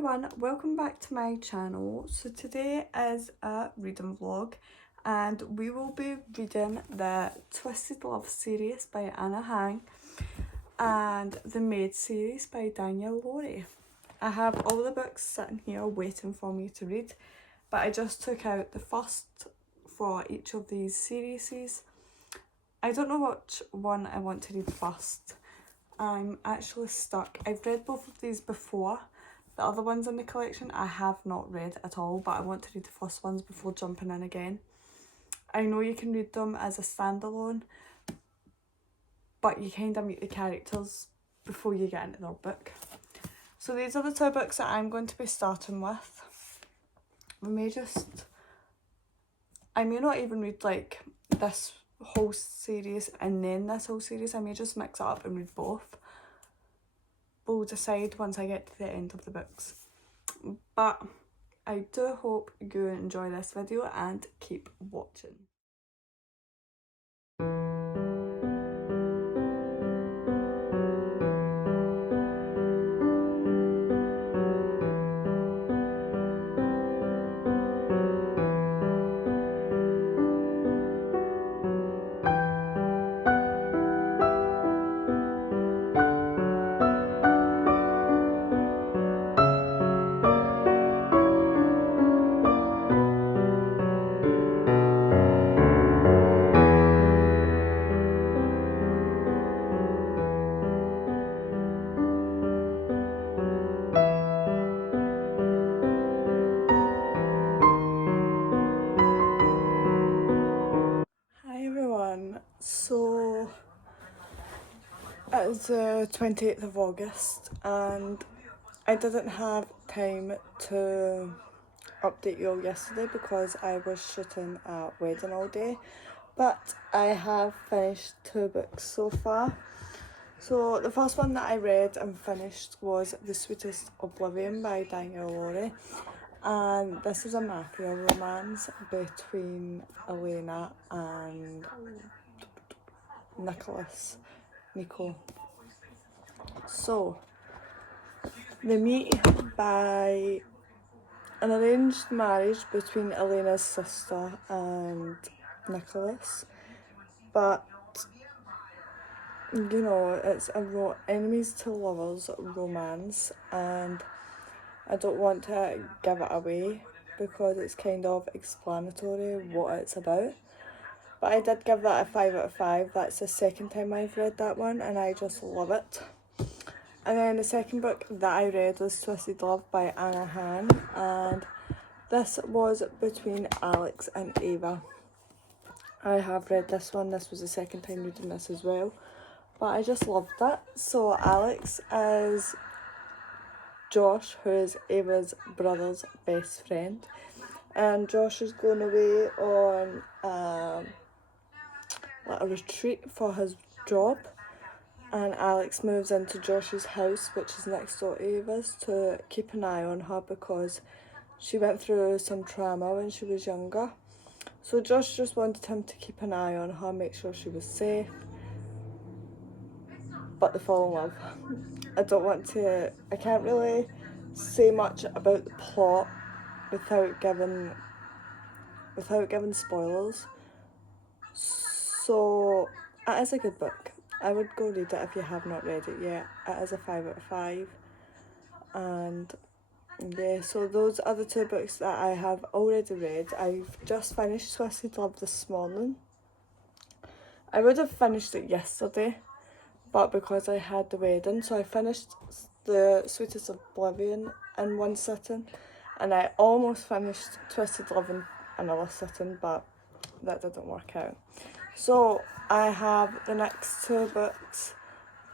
Everyone, welcome back to my channel. So today is a reading vlog and we will be reading the Twisted Love series by Anna Hang and the Maid series by Danielle Laurie. I have all the books sitting here waiting for me to read, but I just took out the first for each of these series. I don't know which one I want to read first. I'm actually stuck. I've read both of these before. The other ones in the collection I have not read at all, but I want to read the first ones before jumping in again. I know you can read them as a standalone, but you kind of meet the characters before you get into their book. So these are the two books that I'm going to be starting with. I may not even read like this whole series and then this whole series. I may just mix it up and read both. We'll decide once I get to the end of the books. But I do hope you enjoy this video and keep watching. Hi everyone, so it's the 28th of August and I didn't have time to update you all yesterday because I was shooting a wedding all day, but I have finished two books so far. So the first one that I read and finished was The Sweetest Oblivion by Danielle Laurie, and this is a mafia romance between Elena and Nico. So they meet by an arranged marriage between Elena's sister and Nicholas, but you know, it's a enemies to lovers romance, and I don't want to give it away because it's kind of explanatory what it's about. But I did give that a 5 out of 5. That's the second time I've read that one and I just love it. And then the second book that I read was Twisted Love by Anna Han, and this was between Alex and Ava. I have read this one. This was the second time reading this as well, but I just loved it. So Alex is Josh, who is Ava's brother's best friend, and Josh is going away on like a retreat for his job, and Alex moves into Josh's house, which is next door to Ava's, to keep an eye on her because she went through some trauma when she was younger. So Josh just wanted him to keep an eye on her, make sure she was safe, but they fall in love. I can't really say much about the plot without giving spoilers. So it is a good book. I would go read it if you have not read it yet. It is a 5 out of 5. And yeah, so those are the two books that I have already read. I've just finished Twisted Love this morning. I would have finished it yesterday, but because I had the wedding, so I finished The Sweetest Oblivion in one sitting, and I almost finished Twisted Love in another sitting, but that didn't work out. So I have the next two books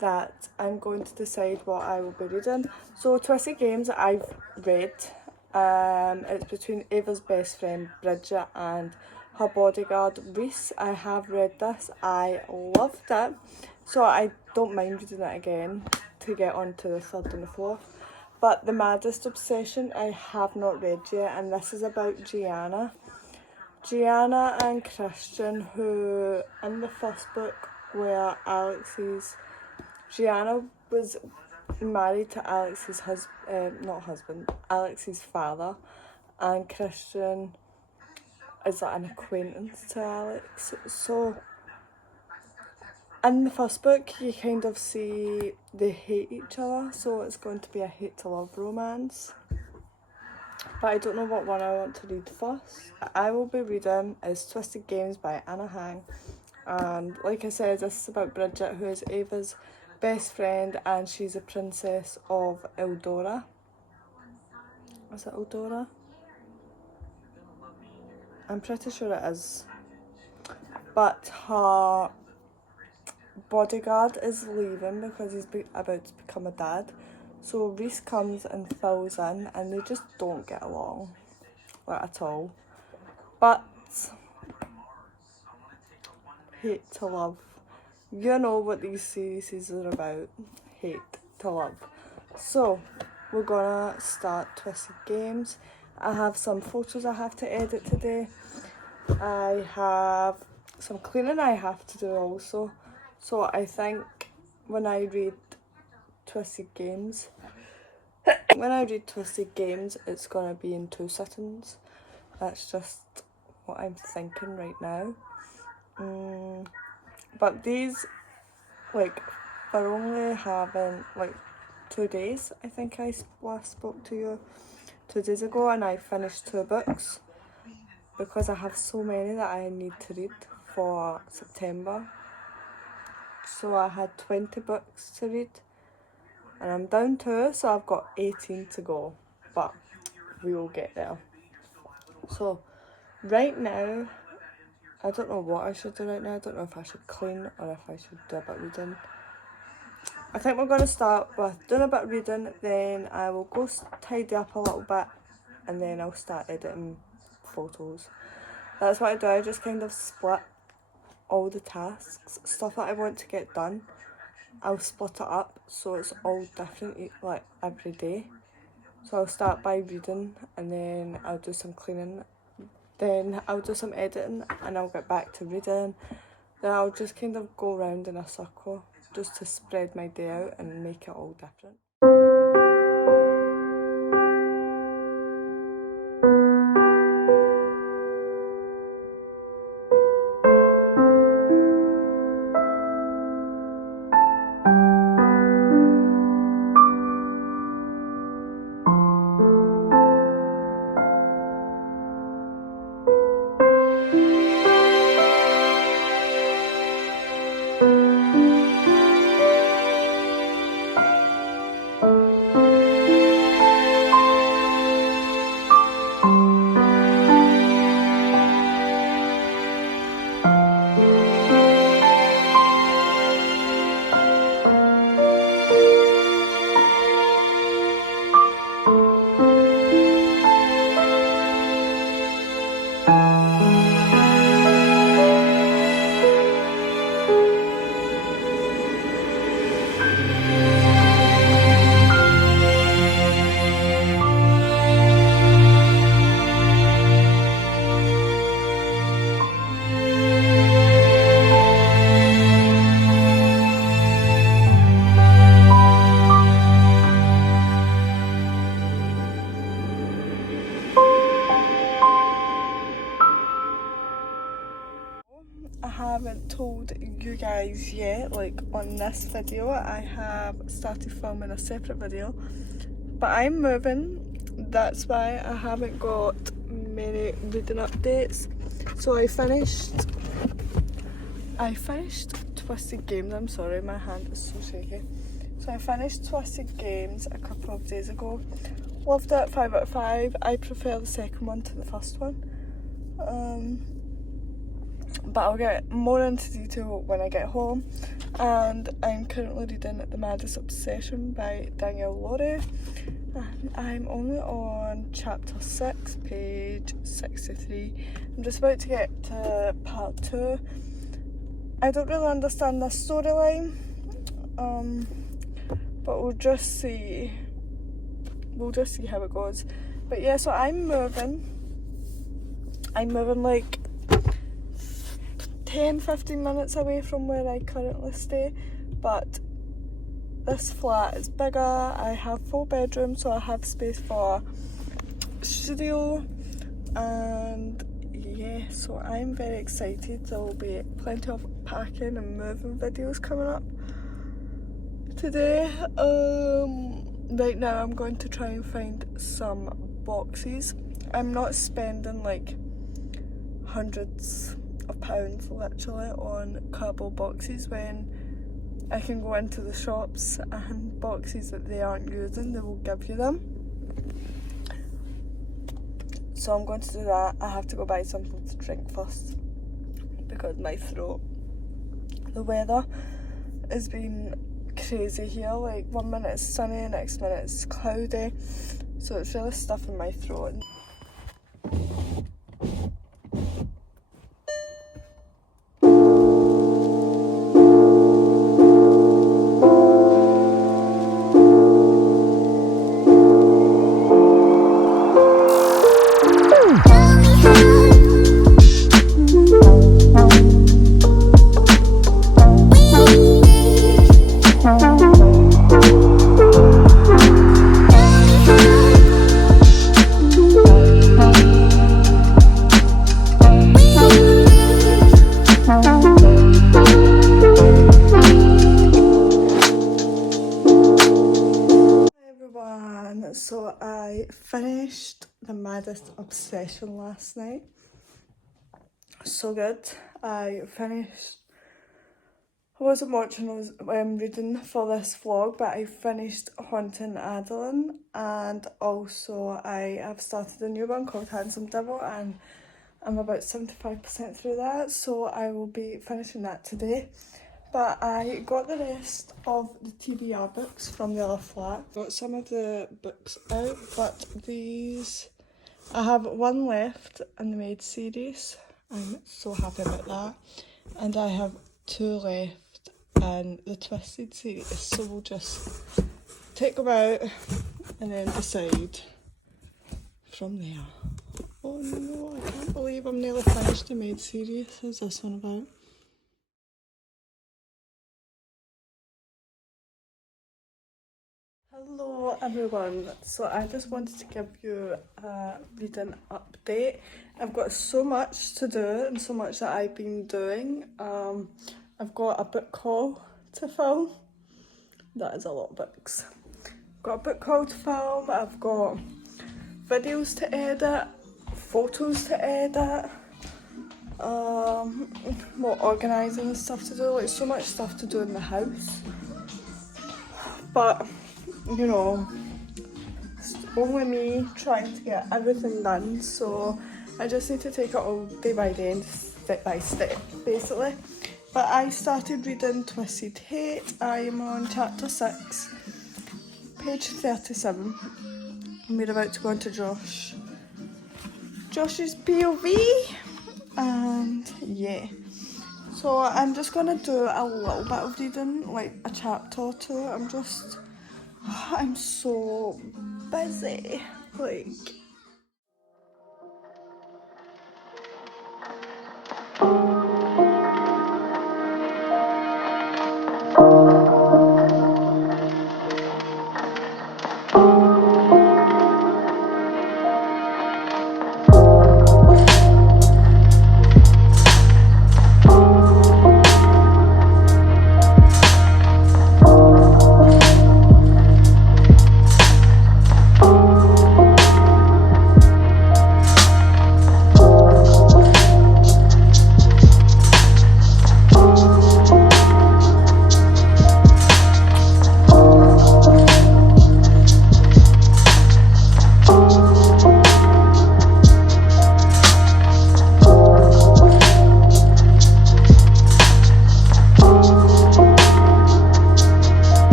that I'm going to decide what I will be reading. So Twisted Games I've read. It's between Ava's best friend Bridget and her bodyguard Reese. I have read this. I loved it. So I don't mind reading it again to get on to the third and the fourth. But The Maddest Obsession I have not read yet, and this is about Gianna and Christian, who in the first book where Gianna was married to Alex's Alex's father, and Christian is like an acquaintance to Alex. So in the first book you kind of see they hate each other, so it's going to be a hate to love romance. But I don't know what one I want to read first. I will be reading is Twisted Games by Anna Hang, and like I said, this is about Bridget, who is Ava's best friend, and she's a princess of Eldora. Is it Eldora? I'm pretty sure it is. But her bodyguard is leaving because he's about to become a dad. So Reese comes and fills in, and they just don't get along, like, at all. But hate to love. You know what these series are about. Hate to love. So we're gonna start Twisted Games. I have some photos I have to edit today. I have some cleaning I have to do also. So I think when I read Twisted Games, it's gonna be in 2 sittings. That's just what I'm thinking right now. But these, like, are only having like 2 days. I think I last spoke to you 2 days ago, and I finished 2 books because I have so many that I need to read for September. So I had 20 books to read, and I'm down 2, so I've got 18 to go, but we will get there. So right now, I don't know what I should do right now. I don't know if I should clean or if I should do a bit of reading. I think we're going to start with doing a bit of reading, then I will go tidy up a little bit, and then I'll start editing photos. That's what I do. I just kind of split all the tasks, stuff that I want to get done. I'll split it up so it's all different, like, every day. So I'll start by reading, and then I'll do some cleaning, then I'll do some editing, and I'll get back to reading. Then I'll just kind of go around in a circle just to spread my day out and make it all different. I haven't told you guys yet, like on this video, I have started filming a separate video, but I'm moving, that's why I haven't got many reading updates. So I finished Twisted Games. I'm sorry, my hand is so shaky. So I finished Twisted Games a couple of days ago. Loved it, 5 out of 5. I prefer the second one to the first one. But I'll get more into detail when I get home. And I'm currently reading The Maddest Obsession by Danielle Laurie. And I'm only on chapter 6, page 63. I'm just about to get to part 2. I don't really understand this storyline, but we'll just see how it goes. But yeah, so I'm moving like 10-15 minutes away from where I currently stay, but this flat is bigger. I have 4 bedrooms, so I have space for studio, and yeah, so I'm very excited. There will be plenty of packing and moving videos coming up today. Right now I'm going to try and find some boxes. I'm not spending like hundreds of pounds literally on cardboard boxes when I can go into the shops and boxes that they aren't using, they will give you them. So I'm going to do that. I have to go buy something to drink first because my throat, the weather has been crazy here. Like 1 minute it's sunny, next minute it's cloudy, so it's really stuffing my throat. So I finished The Maddest Obsession last night. So good. I wasn't watching, I was reading for this vlog, but I finished Haunting Adeline, and also I have started a new one called Handsome Devil, and I'm about 75% through that, so I will be finishing that today. But I got the rest of the TBR books from the other flat. Got some of the books out, but these, I have one left in the Maid series. I'm so happy about that. And I have 2 left in the Twisted series. So we'll just take them out and then decide from there. Oh no, I can't believe I'm nearly finished the Maid series. Who's this one about? Hello everyone, so I just wanted to give you a reading update. I've got so much to do and so much that I've been doing. I've got a book haul to film. That is a lot of books. I've got a book haul to film, I've got videos to edit, photos to edit, more organising and stuff to do, like so much stuff to do in the house. But you know, it's only me trying to get everything done, so I just need to take it all day by day and step by step, basically. But I started reading Twisted Hate. I am on chapter 6, page 37, and we're about to go into Josh's POV, and yeah. So I'm just gonna do a little bit of reading, like a chapter or 2. I'm so busy, like.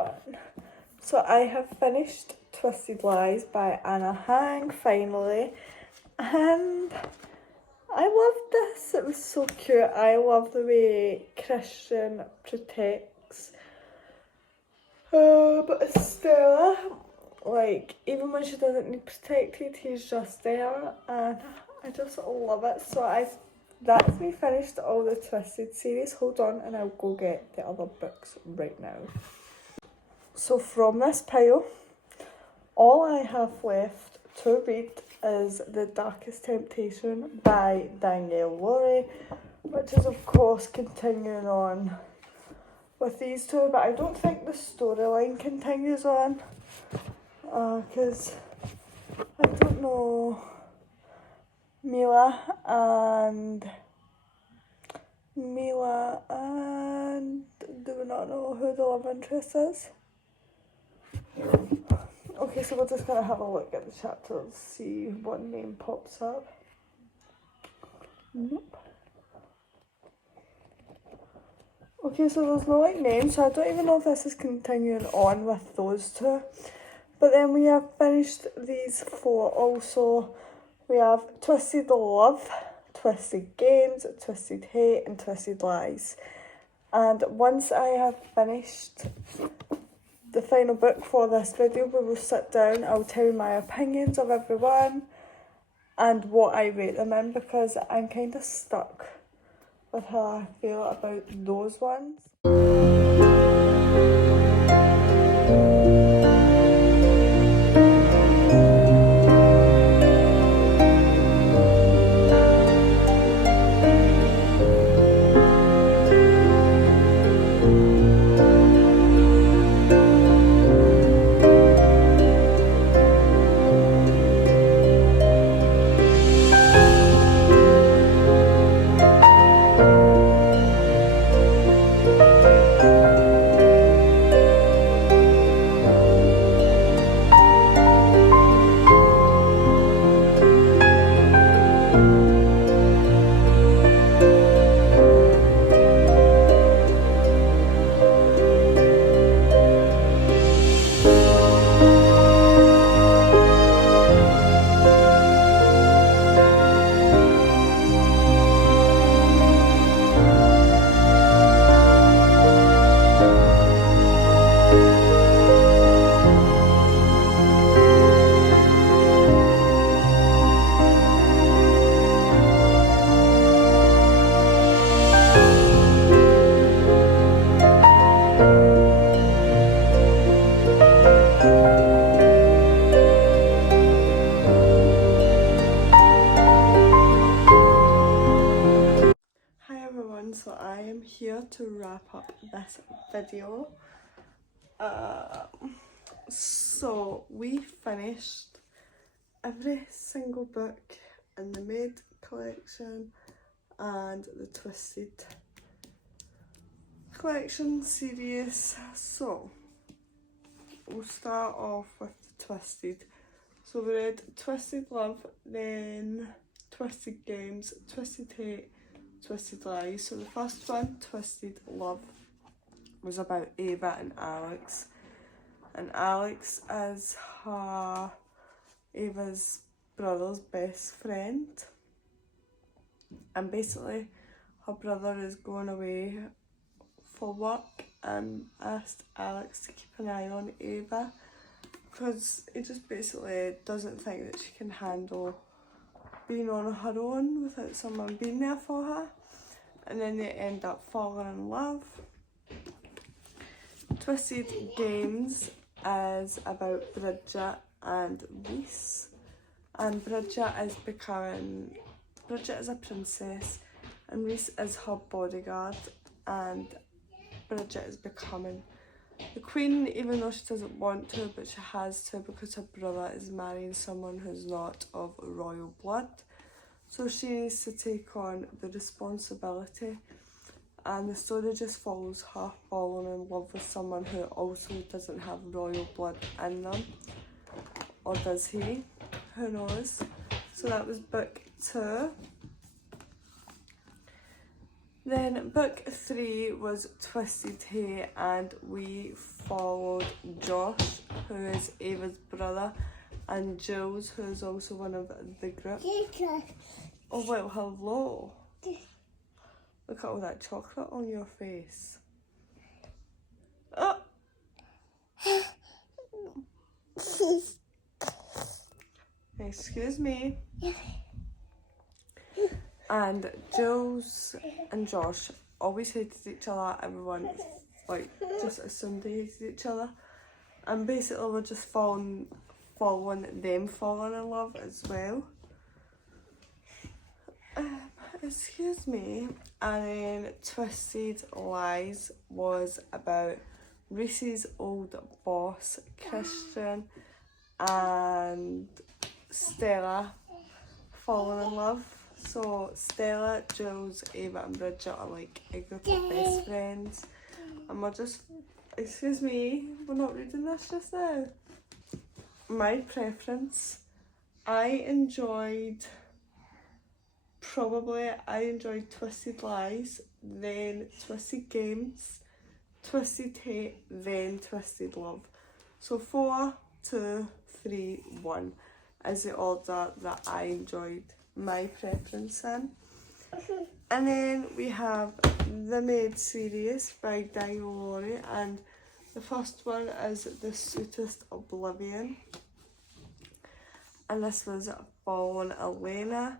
1. So I have finished Twisted Lies by Anna Hang finally, and I loved this. It was so cute. I love the way Christian protects Stella. Like, even when she doesn't need protected, he's just there, and I just love it. So that's me finished all the Twisted series. Hold on, and I'll go get the other books right now. So from this pile, all I have left to read is The Darkest Temptation by Danielle Laurie, which is of course continuing on with these two, but I don't think the storyline continues on, because I don't know, Mila and do we not know who the love interest is? Okay, so we're just going to have a look at the chapters, see what name pops up. Nope. Okay, so there's no names, so I don't even know if this is continuing on with those two. But then we have finished these 4 also. We have Twisted Love, Twisted Games, Twisted Hate, and Twisted Lies. And once I have finished the final book for this video, we will sit down. I'll tell you my opinions of everyone and what I rate them in, because I'm kind of stuck with how I feel about those ones. So I am here to wrap up this video. So we finished every single book in the Maid collection and the Twisted collection series. So we'll start off with the Twisted. So we read Twisted Love, then Twisted Games, Twisted Hate, Twisted Lies. So the first one, Twisted Love, was about Ava and Alex. And Alex is Ava's brother's best friend. And basically her brother is going away for work and asked Alex to keep an eye on Ava, because he just basically doesn't think that she can handle being on her own without someone being there for her. And then they end up falling in love. Twisted Games is about Bridget and Reese. And Bridget is a princess, and Reese is her bodyguard, and Bridget is becoming the queen, even though she doesn't want to, but she has to, because her brother is marrying someone who's not of royal blood. So she needs to take on the responsibility, and the story just follows her falling in love with someone who also doesn't have royal blood in them. Or does he? Who knows? So that was book 2. Then book 3 was Twisted Hay, and we followed Josh, who is Ava's brother, and Jules, who is also one of the group. Oh well, hello. Look at all that chocolate on your face. Oh! Excuse me. And Jules and Josh always hated each other. Everyone, like, just assumed they hated each other. And basically we're just following them falling in love as well. Excuse me. And then Twisted Lies was about Reese's old boss, Christian, and Stella falling in love. So Stella, Jules, Ava and Bridget are like a group of best friends. And we're just, excuse me, we're not reading this just now. My preference, I enjoyed Twisted Lies, then Twisted Games, Twisted Hate, then Twisted Love. So 4, 2, 3, 1 is the order that I enjoyed my preference in. And then we have The Maid series by Daniel Laurie, and the first one is The Sweetest Oblivion. And this was following Elena,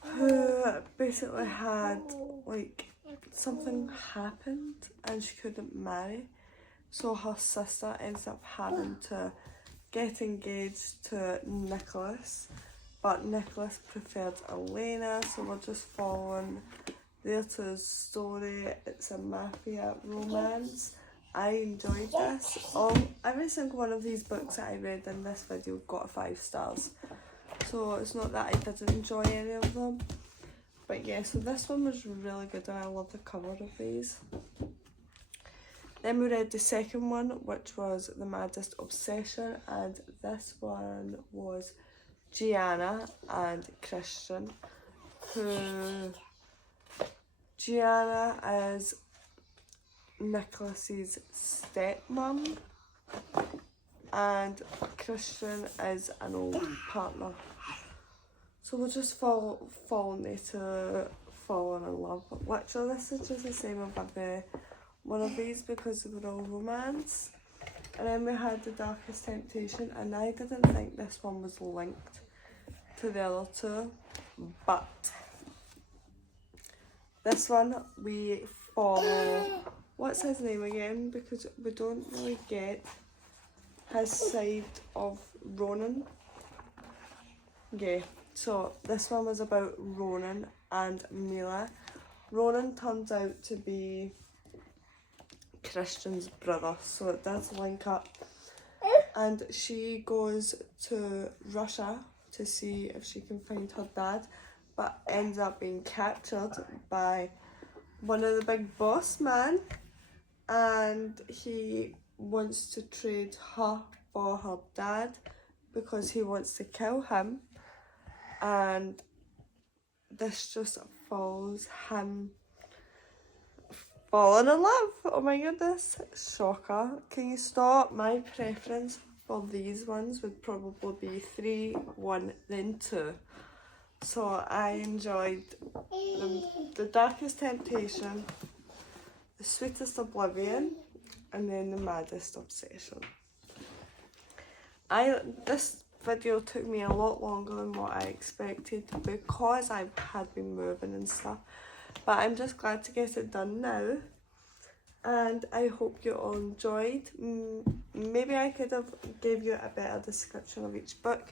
who basically had, like, something happened and she couldn't marry. So her sister ends up having to get engaged to Nicholas, but Nicholas preferred Elena, so we're just following their two story. It's a mafia romance. I enjoyed this. Every single one of these books that I read in this video got 5 stars. So it's not that I didn't enjoy any of them. But yeah, so this one was really good and I love the cover of these. Then we read the second one, which was The Maddest Obsession, and this one was Gianna and Christian, Gianna is Nicholas's stepmom and Christian is an old partner. So we'll just following they to falling in love. Literally, this is just the same with every one of these because they were all romance. And then we had The Darkest Temptation, and I didn't think this one was linked to the other two, but this one we follow, what's his name again, because we don't really get his side of Ronan. Yeah, so this one was about Ronan and Mila. Ronan turns out to be Christian's brother, so it does link up. And she goes to Russia to see if she can find her dad, but ends up being captured by one of the big boss man, and he wants to trade her for her dad because he wants to kill him, and this just follows him falling in love. Oh my goodness, shocker. Can you stop? My preference for these ones would probably be 3, 1, then 2. So I enjoyed The Darkest Temptation, The Sweetest Oblivion, and then The Maddest Obsession. This video took me a lot longer than what I expected because I had been moving and stuff, but I'm just glad to get it done now, and I hope you all enjoyed. Maybe I could have gave you a better description of each book,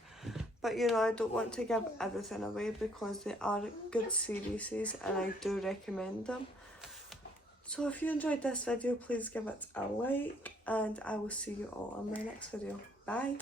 but you know, I don't want to give everything away because they are good series and I do recommend them. So if you enjoyed this video, please give it a like, and I will see you all in my next video. Bye!